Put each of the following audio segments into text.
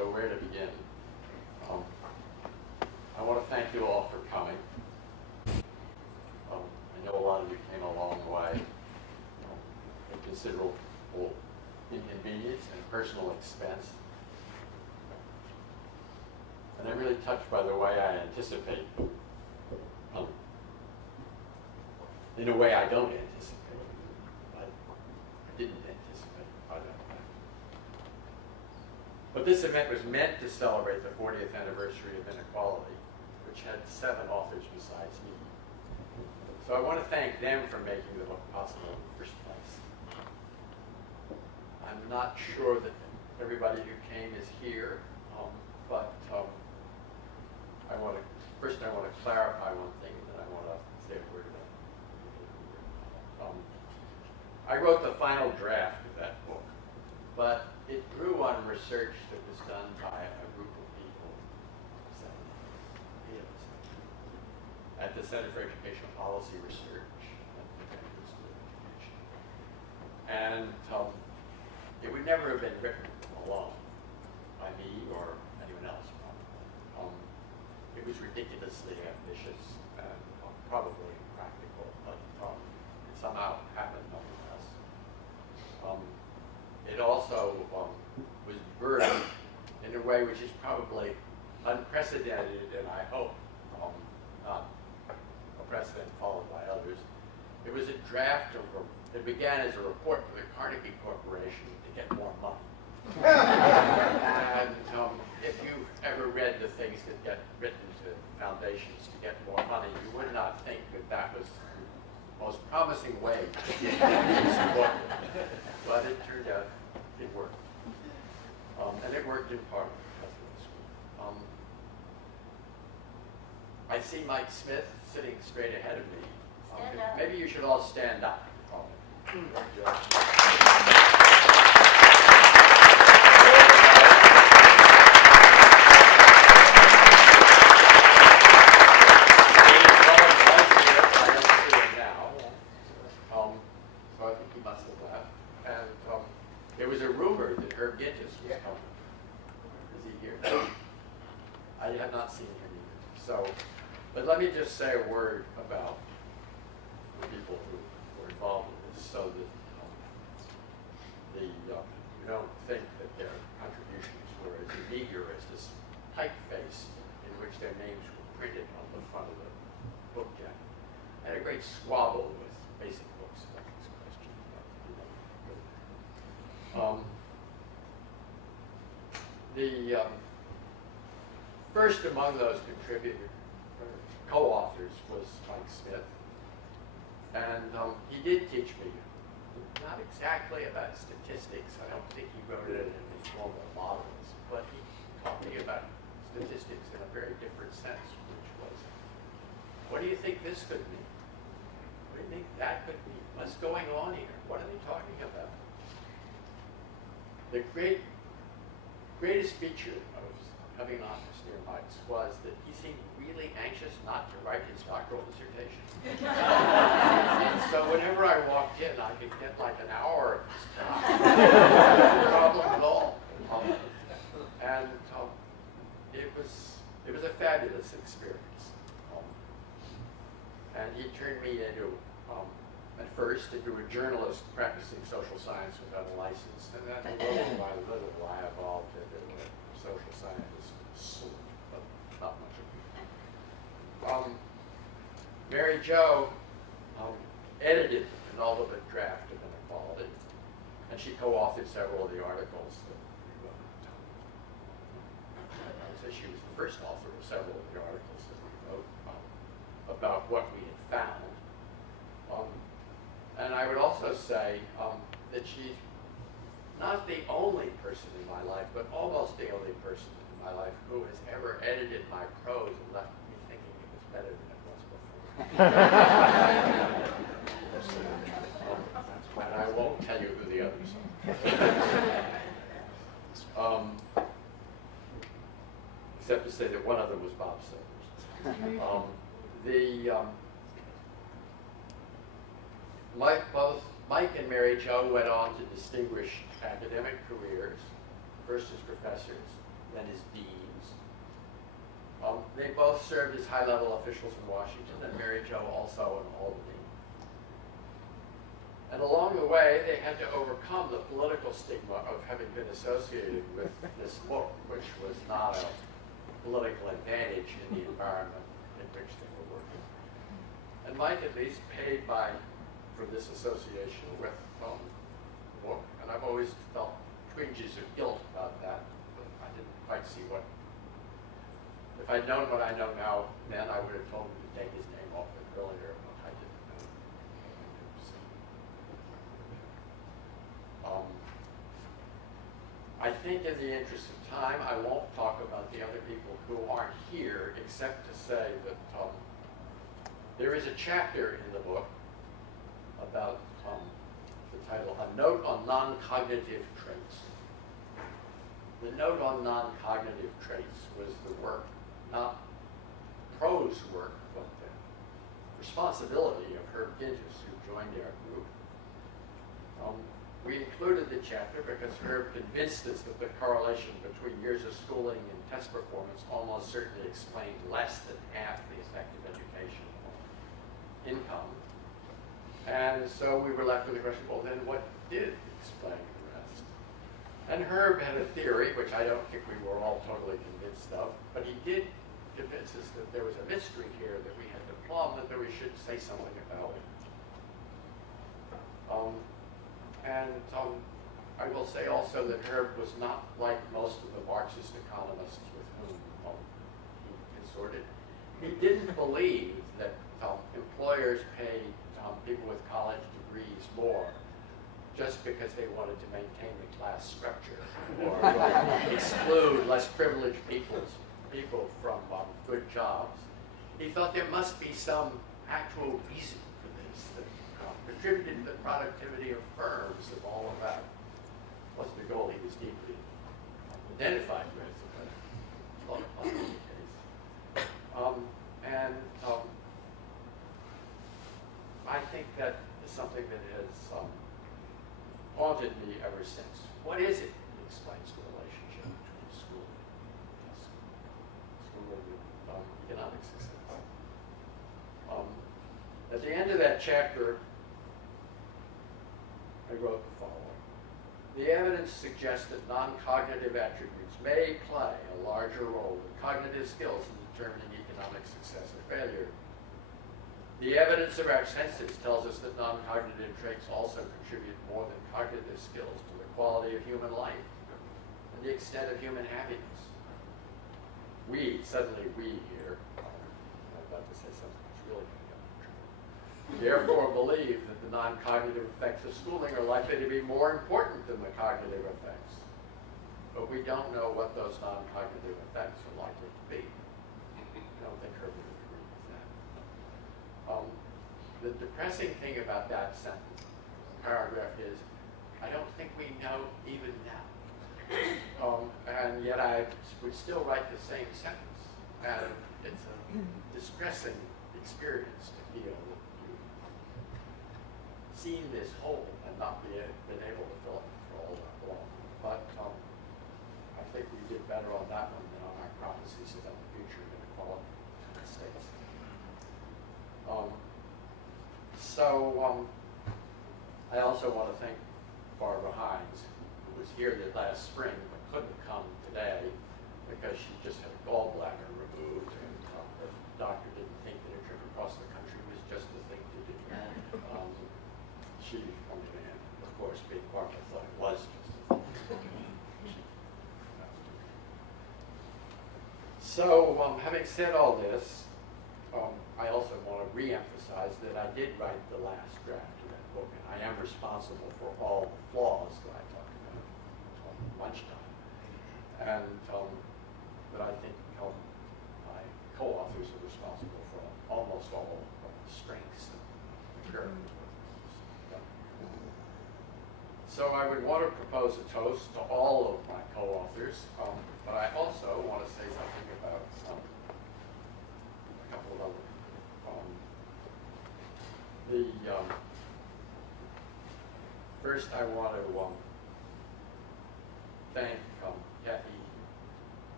So where to begin? I want to thank you all for coming. I know a lot of you came a long way, at considerable inconvenience and personal expense. And I'm really touched by the way I anticipate, in a way I don't anticipate. I didn't anticipate by that fact. But this event was meant to celebrate the 40th anniversary of Inequality, which had 7 authors besides me. So I want to thank them for making the book possible in the first place. I'm not sure that everybody who came is here, but I want to clarify one thing, and then I want to say a word about it. I wrote the final draft of that book, but it grew on research that was done by a group of people, 7 of us, at the Center for Educational Policy Research at the Graduate School of Education. And it would never have been written alone by me or anyone else, probably. It was ridiculously ambitious and probably impractical, but it somehow happened nonetheless. It also was burdened in a way which is probably unprecedented, and I hope not a precedent followed by others. It was a draft it began as a report to the Carnegie Corporation to get more money. And if you've ever read the things that get written to foundations to get more money, you would not think that that was the most promising way to support it. But it turned out it worked. And it worked in part because of this. I see Mike Smith sitting straight ahead of me. Maybe you should all stand up. But let me just say a word about the people who were involved in this, so that you don't think that their contributions were as meager as this typeface in which their names were printed on the front of the book jacket. I had a great squabble with basic books about this question. The first among those co-authors was Mike Smith, and he did teach me, not exactly about statistics. I don't think he wrote it in the formal models, but he taught me about statistics in a very different sense, which was, what do you think this could mean? What do you think that could mean? What's going on here? What are they talking about? The greatest feature of having an office near Mike's was that he seemed really anxious not to write his doctoral dissertation. And so whenever I walked in, I could get like an hour of his time. No problem at all. And it was a fabulous experience. And he turned me into, at first, into a journalist practicing social science without a license. And then little by little, I evolved into a social scientist, but not much of it. Mary Jo edited an ultimate draft of Inequality, and she co-authored several of the articles that we wrote. I would say she was the first author of several of the articles that we wrote about what we had found. And I would also say that she's not the only person in my life, but almost the only person in my life who has ever edited my prose and left me thinking it was better than it was before. And I won't tell you who the others are. Except to say that one of them was Bob Silvers. Both Mike and Mary Jo went on to distinguished academic careers, first as professors, then as deans. They both served as high-level officials in Washington, and Mary Jo also in Albany. And along the way, they had to overcome the political stigma of having been associated with this book, which was not a political advantage in the environment in which they were working. And Mike at least paid for this association with the book, and I've always felt twinges of guilt about that, but I didn't quite see what. If I'd known what I know now, then I would have told him to take his name off it earlier, but I didn't know. I think in the interest of time, I won't talk about the other people who aren't here, except to say that there is a chapter in the book about the title, A Note on Non-Cognitive Traits. The note on non-cognitive traits was the work, not prose work, but the responsibility of Herb Gintis, who joined our group. We included the chapter because Herb convinced us that the correlation between years of schooling and test performance almost certainly explained less than half the effect of education on income. And so we were left with the question, well, then what did explain the rest? And Herb had a theory, which I don't think we were all totally convinced of, but he did convince us that there was a mystery here that we had to plumb, and that we should say something about it. I will say also that Herb was not like most of the Marxist economists with whom he consorted. He didn't believe that employers paid people with college degrees more just because they wanted to maintain the class structure or exclude less privileged people from good jobs. He thought there must be some actual reason for this that contributed to the productivity of firms and all of that. Wasn't the goal he was deeply identified with, but it's not the case. I think that is something that has haunted me ever since. What is it that explains the relationship between schooling and economic success? At the end of that chapter, I wrote the following. The evidence suggests that non-cognitive attributes may play a larger role than cognitive skills in determining economic success or failure. The evidence of our senses tells us that non-cognitive traits also contribute more than cognitive skills to the quality of human life and the extent of human happiness. Suddenly we here, I'm about to say something that's really going to get me in trouble, therefore believe that the non-cognitive effects of schooling are likely to be more important than the cognitive effects. But we don't know what those non-cognitive effects are likely to be. I don't think Herb would agree with that. The depressing thing about that sentence, paragraph, is I don't think we know even now. And yet I would still write the same sentence. And it's a distressing experience to feel that you've seen this hole and not been able to fill it for all that long. But I think we did better on that one than on our prophecies about the future of inequality in the United States. I also want to thank Barbara Hines, who was here last spring but couldn't come today because she just had a gallbladder removed, and the doctor didn't think that a trip across the country was just the thing to do. She, on the other hand, of course, being Barbara, thought it was just the thing to do. So, having said all this, I also want to re-emphasize that I did write the last draft of that book, and I am responsible for all the flaws that I talked about on lunchtime. And but I think my co-authors are responsible for almost all of the strengths that occur. So I would want to propose a toast to all of my co-authors, but I also want to say something about a couple of other. First, I want to thank Kathy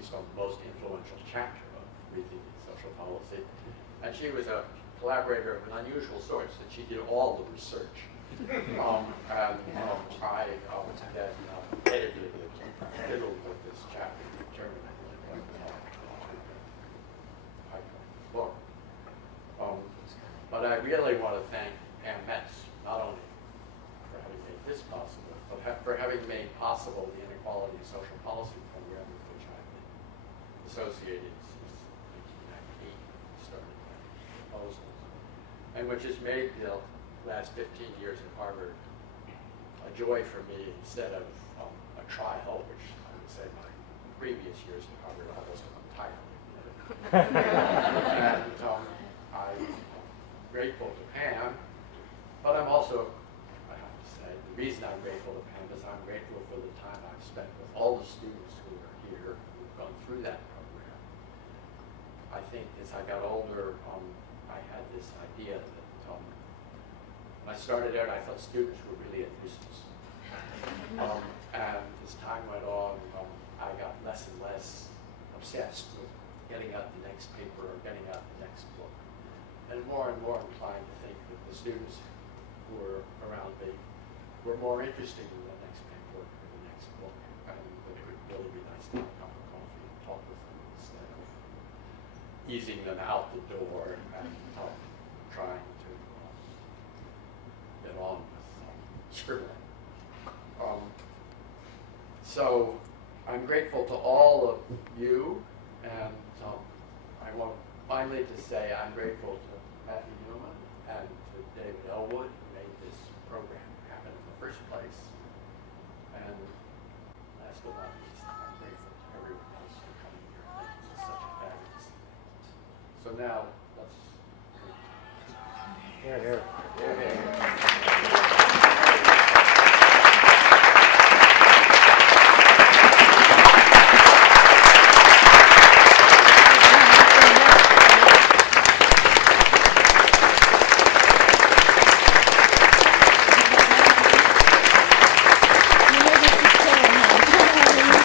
least on the most influential chapter of Rethinking Social Policy. And she was a collaborator of an unusual sort, that she did all the research. I then edited it, fiddled with this chapter, determined book. But I really want to thank Pam Metz, not only for having made this possible, but for having made possible the Inequality and Social Policy program with which I've been associated since 1998, started my proposals, and which has made the last 15 years at Harvard a joy for me instead of a trial, which I would say my previous years at Harvard almost entirely. And I'm grateful to Pam, but I'm also, I have to say, the reason I'm grateful to Pam is I'm grateful for the time I've spent with all the students who are here, who've gone through that program. I think as I got older, I had this idea that when I started out, I thought students were really a nuisance. And as time went on, I got less and less obsessed with getting out the next paper or getting out the next book. And more inclined to think that the students who were around me were more interesting in the next paper or the next book. And that it would really be nice to have a cup of coffee and talk with them instead of easing them out the door and trying to get on with scribbling. So I'm grateful to all of you, and I want finally to say I'm grateful to Matthew Newman and to David Elwood, who made this program happen in the first place. And last but not least, I'm grateful to everyone else for coming here and making this such a fabulous event. So now, let's... Here.